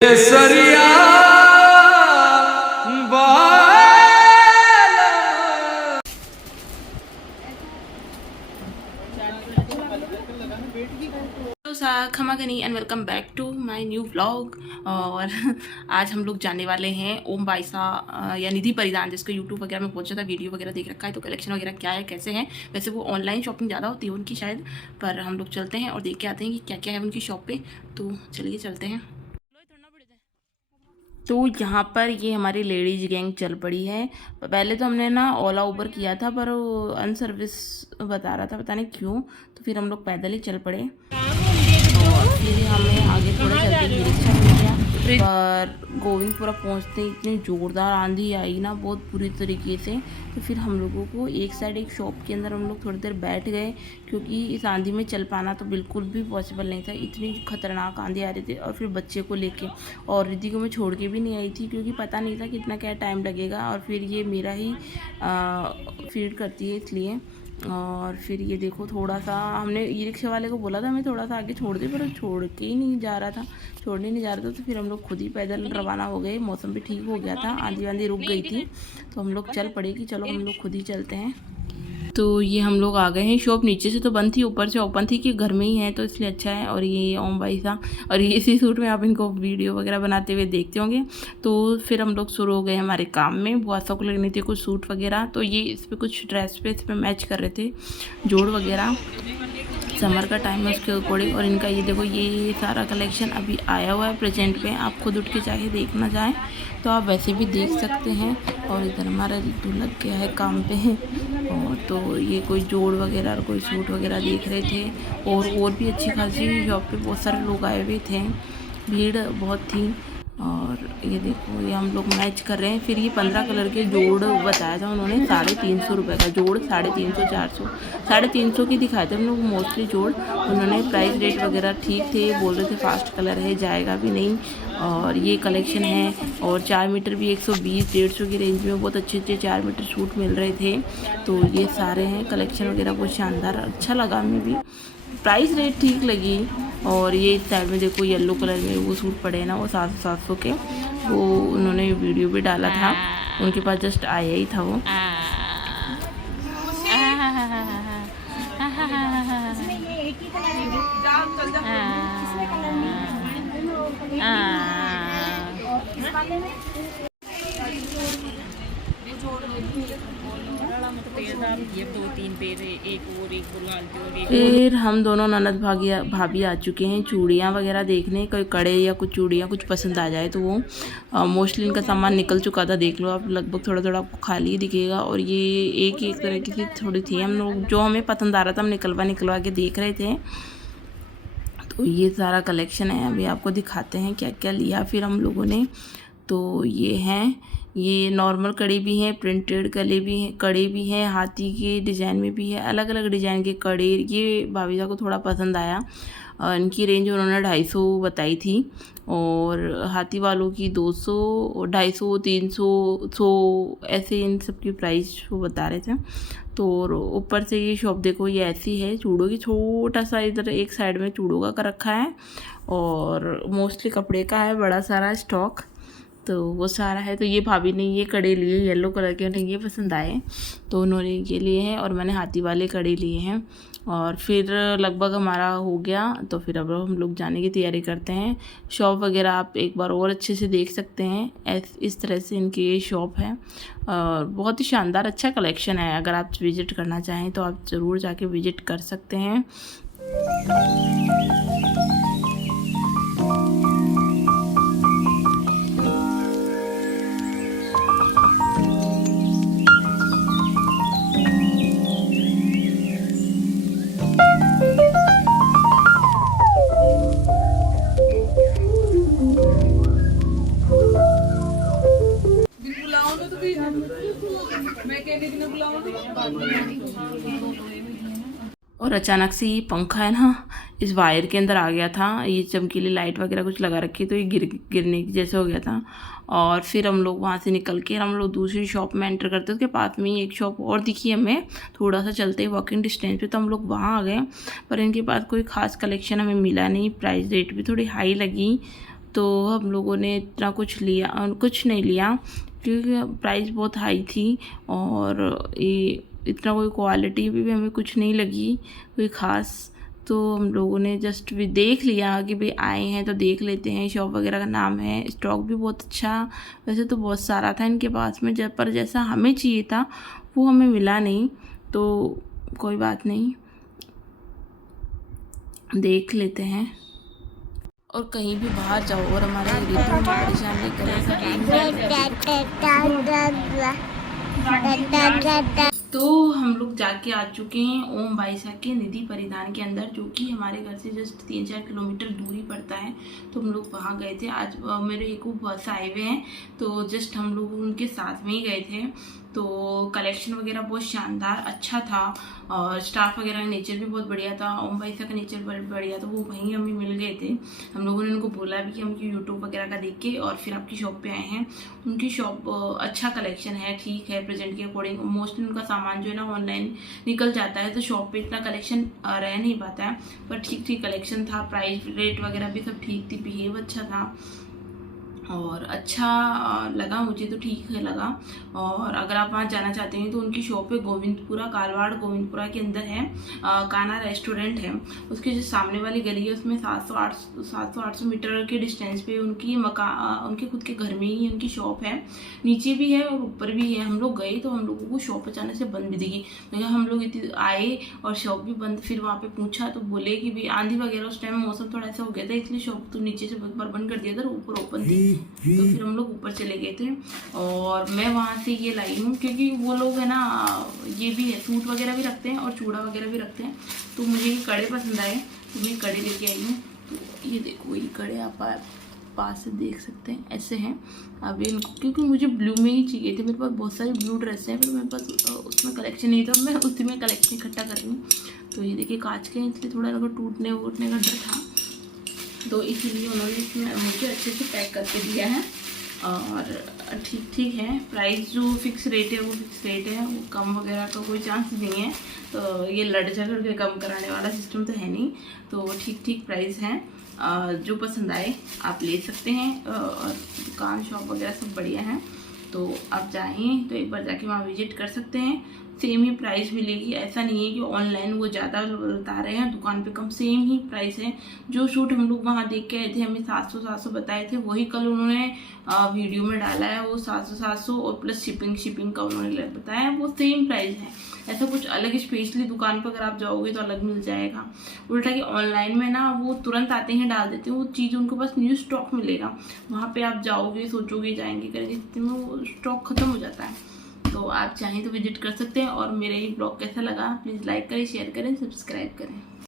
केसरिया खमा गनी and welcome back to my new vlog. और आज हम लोग जाने वाले हैं ओम बाईसा या निधि परिधान, जिसको यूट्यूब वगैरह में बहुत ज़्यादा वीडियो वगैरह देख रखा है, तो कलेक्शन वगैरह क्या है कैसे हैं। वैसे वो ऑनलाइन शॉपिंग ज़्यादा होती है उनकी शायद, पर हम लोग चलते हैं और देख के आते हैं कि क्या क्या है उनकी शॉप पे। तो चलिए चलते हैं। तो यहाँ पर ये हमारी लेडीज गैंग चल पड़ी है। पहले तो हमने ना ओला उबर किया था, पर वो अनसर्विस बता रहा था, पता नहीं क्यों। तो फिर हम लोग पैदल ही चल पड़े और फिर हमें आगे थोड़ा चलते ही रिक्शा मिल गया। पर गोविंदपुरा पहुँचते इतनी ज़ोरदार आंधी आई ना, बहुत बुरी तरीके से। तो फिर हम लोगों को एक साइड एक शॉप के अंदर हम लोग थोड़ी देर बैठ गए, क्योंकि इस आंधी में चल पाना तो बिल्कुल भी पॉसिबल नहीं था, इतनी खतरनाक आंधी आ रही थी। और फिर बच्चे को लेके और रिद्धि को मैं छोड़ के भी नहीं आई थी, क्योंकि पता नहीं था कितना क्या टाइम लगेगा। और फिर ये मेरा ही फीड करती है इसलिए। और फिर ये देखो, थोड़ा सा हमने ई रिक्शा वाले को बोला था हमें थोड़ा सा आगे छोड़ दे, पर छोड़ के ही नहीं जा रहा था, छोड़ने नहीं जा रहा था। तो फिर हम लोग खुद ही पैदल रवाना हो गए। मौसम भी ठीक हो गया था, आंधी वांधी रुक गई थी, तो हम लोग चल पड़े कि चलो हम लोग खुद ही चलते हैं। तो ये हम लोग आ गए हैं। शॉप नीचे से तो बंद थी, ऊपर से ओपन थी कि घर में ही है, तो इसलिए अच्छा है। और ये ओम भाई सा, और ये इसी सूट में आप इनको वीडियो वगैरह बनाते हुए देखते होंगे। तो फिर हम लोग शुरू हो गए हमारे काम में। बुआसा को लगनी थी कुछ सूट वगैरह, तो ये इस पर कुछ ड्रेस पे इस पर मैच कर रहे थे, जोड़ वगैरह। समर का टाइम है उसके अकॉर्डिंग। और इनका ये देखो, ये सारा कलेक्शन अभी आया हुआ है प्रेजेंट पे। आप खुद उठ के चाहे देखना चाहें तो आप वैसे भी देख सकते हैं। और इधर हमारा रितु लग गया है काम पे है। और तो ये कोई जोड़ वगैरह और कोई सूट वगैरह देख रहे थे। और भी अच्छी खासी शॉप पे बहुत सारे लोग आए हुए थे, भीड़ बहुत थी। और ये देखो, ये हम लोग मैच कर रहे हैं। फिर ये 15 कलर के जोड़ बताया था उन्होंने, 350 रुपये का जोड़, 350, 400, 350 की दिखाए थे हम लोग मोस्टली जोड़। उन्होंने प्राइस रेट वगैरह ठीक थे, बोल रहे थे फास्ट कलर है, जाएगा भी नहीं। और ये कलेक्शन है। और 4 मीटर भी 120, 150 की रेंज में बहुत अच्छे अच्छे 4 मीटर सूट मिल रहे थे। तो ये सारे हैं कलेक्शन वगैरह, बहुत शानदार, अच्छा लगा हमें भी, प्राइस रेट ठीक लगी। और ये इस साइड में देखो, येलो कलर में वो सूट पड़े हैं ना, वो 700 के, वो उन्होंने वीडियो भी डाला था, उनके पास जस्ट आया ही था वो। फिर हम दोनों ननद भाभी आ चुके हैं चूड़ियाँ वगैरह देखने, कोई कड़े या कुछ चूड़ियाँ कुछ पसंद आ जाए तो वो मोस्टली इनका सामान निकल चुका था, देख लो आप, लगभग थोड़ा थोड़ा आपको खाली ही दिखेगा। और ये एक तरह की थोड़ी थी, हम लोग जो हमें पसंद आ रहा था हम निकलवा के देख रहे थे। तो ये सारा कलेक्शन है, अभी आपको दिखाते हैं क्या क्या लिया फिर हम लोगों ने। तो ये हैं, ये नॉर्मल कड़ी भी हैं, प्रिंटेड कड़े भी हैं, कड़े भी हैं, हाथी के डिज़ाइन में भी है, अलग अलग डिज़ाइन के कड़े। ये भाभी को थोड़ा पसंद आया। इनकी रेंज उन्होंने 250 बताई थी, और हाथी वालों की 200, 250, 300, 100 ऐसे इन सब की प्राइस वो बता रहे थे। तो ऊपर से ये शॉप देखो, ये ऐसी है चूड़ों की, छोटा सा इधर एक साइड में चूड़ों का कर रखा है, और मोस्टली कपड़े का है बड़ा सारा स्टॉक, तो वो सारा है। तो ये भाभी ने ये कड़े लिए येलो कलर के, उन्हें ये पसंद आए, तो उन्होंने ये लिए हैं, और मैंने हाथी वाले कड़े लिए हैं। और फिर लगभग हमारा हो गया, तो फिर अब हम लोग जाने की तैयारी करते हैं। शॉप वगैरह आप एक बार और अच्छे से देख सकते हैं, इस तरह से इनकी ये शॉप है। और बहुत ही शानदार अच्छा कलेक्शन है, अगर आप विज़िट करना चाहें तो आप ज़रूर जाके विज़िट कर सकते हैं। और अचानक से ये पंखा है ना, इस वायर के अंदर आ गया था। ये चमकीली लाइट वगैरह कुछ लगा रखी, तो ये गिरने जैसे हो गया था। और फिर हम लोग वहाँ से निकल के हम लोग दूसरी शॉप में एंटर करते, उसके पास में ही एक शॉप और दिखी हमें, थोड़ा सा चलते ही वॉकिंग डिस्टेंस पे, तो हम लोग वहाँ आ गए। पर इनके पास कोई ख़ास कलेक्शन हमें मिला नहीं, प्राइस रेट भी थोड़ी हाई लगी। तो हम लोगों ने इतना कुछ नहीं लिया क्योंकि प्राइस बहुत हाई थी और ये इतना कोई क्वालिटी भी हमें कुछ नहीं लगी कोई ख़ास। तो हम लोगों ने जस्ट भी देख लिया कि भाई आए हैं तो देख लेते हैं। शॉप वगैरह का नाम है, स्टॉक भी बहुत अच्छा, वैसे तो बहुत सारा था इनके पास में, पर जैसा हमें चाहिए था वो हमें मिला नहीं, तो कोई बात नहीं, देख लेते हैं। और कहीं भी बाहर जाओ और हमारे रितु हमें परेशान नहीं करेगा। तो हम लोग जाके आ चुके हैं ओम भाई साहब के निधि परिधान के अंदर, जो कि हमारे घर से जस्ट 3-4 किलोमीटर दूरी पड़ता है। तो हम लोग वहाँ गए थे। आज मेरे एक बस आए हुए हैं, तो जस्ट हम लोग उनके साथ में ही गए थे। तो कलेक्शन वगैरह बहुत शानदार अच्छा था और स्टाफ वगैरह का नेचर भी बहुत बढ़िया था। ओम भाई साहब का नेचर बहुत बढ़िया था, वो वहीं हमें मिल गए थे। हम लोगों ने उनको बोला भी कि हम यूट्यूब वगैरह का देख के और फिर आपकी शॉप पे आए हैं। उनकी शॉप अच्छा कलेक्शन है, ठीक है, प्रेजेंट के अकॉर्डिंग। मोस्टली उनका सामान जो है ना ऑनलाइन निकल जाता है, तो शॉप पे इतना कलेक्शन रह नहीं पाता है, पर ठीक ठीक कलेक्शन था। प्राइस रेट वगैरह भी सब ठीक थी, बिहेव अच्छा था और अच्छा लगा मुझे, तो ठीक है लगा। और अगर आप वहाँ जाना चाहते हैं तो उनकी शॉप है गोविंदपुरा, कालवाड़ गोविंदपुरा के अंदर है। काना रेस्टोरेंट है, उसके जो सामने वाली गली है उसमें 700-800 मीटर के डिस्टेंस पे उनके खुद के घर में ही उनकी शॉप है। नीचे भी है और ऊपर भी है। हम लोग गए तो हम लोगों को शॉप अचानक से बंद भी दिखी। हम लोग इतने आए और शॉप भी बंद। फिर वहाँ पे पूछा तो बोले कि भाई आंधी वगैरह, उस टाइम मौसम थोड़ा ऐसा हो गया था इसलिए शॉप तो नीचे से एक बार बंद कर दिया था, ऊपर ओपन थी। तो फिर हम लोग ऊपर चले गए थे और मैं वहाँ से ये लाई हूँ क्योंकि वो लोग है ना, ये भी है, सूट वगैरह भी रखते हैं और चूड़ा वगैरह भी रखते हैं। तो मुझे ये कड़े पसंद आए तो मैं कड़े लेके आई हूँ। तो ये देखो, ये कड़े आप पास से देख सकते हैं, ऐसे हैं। अब इनको क्योंकि मुझे ब्लू में ही चाहिए थे, मेरे पास बहुत सारी ब्लू ड्रेस हैं, फिर मेरे पास उसमें कलेक्शन नहीं था, मैं उसी में कलेक्शन इकट्ठा कर रही हूँ। तो ये देखिए कांच के हैं, इसलिए थोड़ा अगर टूटने वूटने का डर था, तो इसीलिए उन्होंने इसमें मुझे अच्छे से पैक करके दिया है। और ठीक है, प्राइस जो फिक्स रेट है वो फिक्स रेट है, वो कम वगैरह का कोई चांस नहीं है। तो ये लड़ झगड़ के कम कराने वाला सिस्टम तो है नहीं, तो ठीक प्राइस है। जो पसंद आए आप ले सकते हैं और दुकान शॉप वगैरह सब बढ़िया है। तो आप चाहें तो एक बार जाके वहाँ विजिट कर सकते हैं। सेम ही प्राइस मिलेगी, ऐसा नहीं है कि ऑनलाइन वो ज़्यादा बता रहे हैं, दुकान पे कम, सेम ही प्राइस है। जो सूट हम लोग वहाँ देख के आए थे, हमें 700 बताए थे, वही कल उन्होंने वीडियो में डाला है, वो 700 और प्लस शिपिंग का उन्होंने बताया, वो सेम प्राइस है। ऐसा कुछ अलग स्पेशली दुकान पर अगर आप जाओगे तो अलग मिल जाएगा। उल्टा कि ऑनलाइन में ना वो तुरंत आते हैं, डाल देते हैं, वो चीज़ उनके पास न्यू स्टॉक मिलेगा। वहाँ पे आप जाओगे, सोचोगे, जाएंगे, करेंगे, इतने में वो स्टॉक खत्म हो जाता है। तो आप चाहें तो विजिट कर सकते हैं। और मेरा ये ब्लॉग कैसा लगा प्लीज़ लाइक करें, शेयर करें, सब्सक्राइब करें।